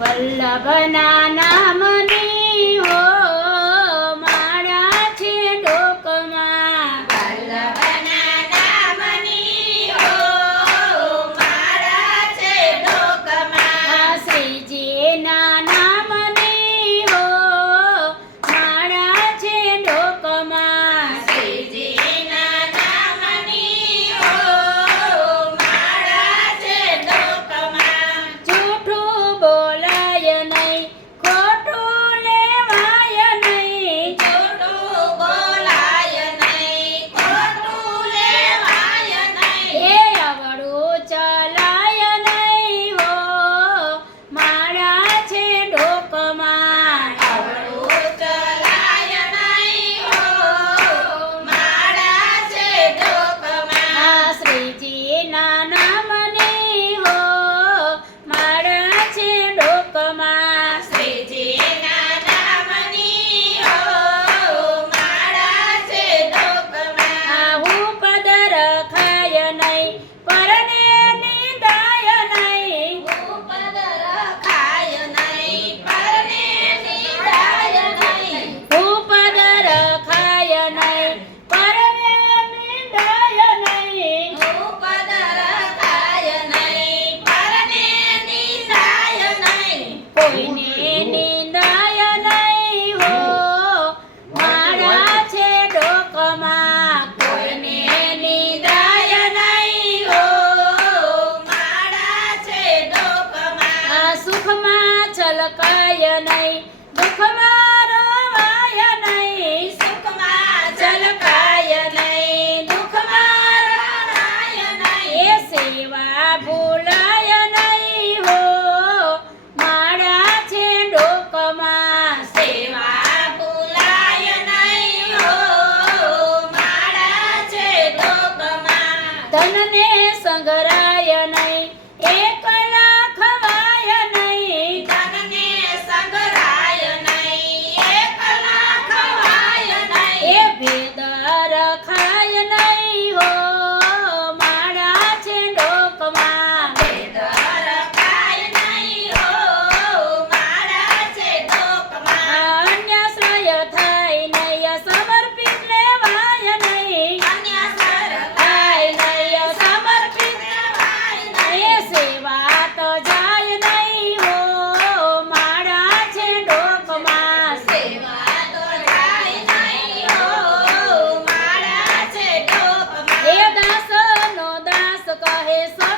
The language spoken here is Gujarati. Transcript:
વલ્લભના નામની નહીં છલકાય નહીં દુઃખમાં રમાય નહીં સુખમાં છલકાય નહીં દુઃખમાં રમાય નહીં એ સેવા ભૂલાય નહીં હો. માળા છે ડોકમાં સેવા ભૂલાય નહીં હો. માળા છે ડોકમાં ધનને સંગરા socorre, socorre.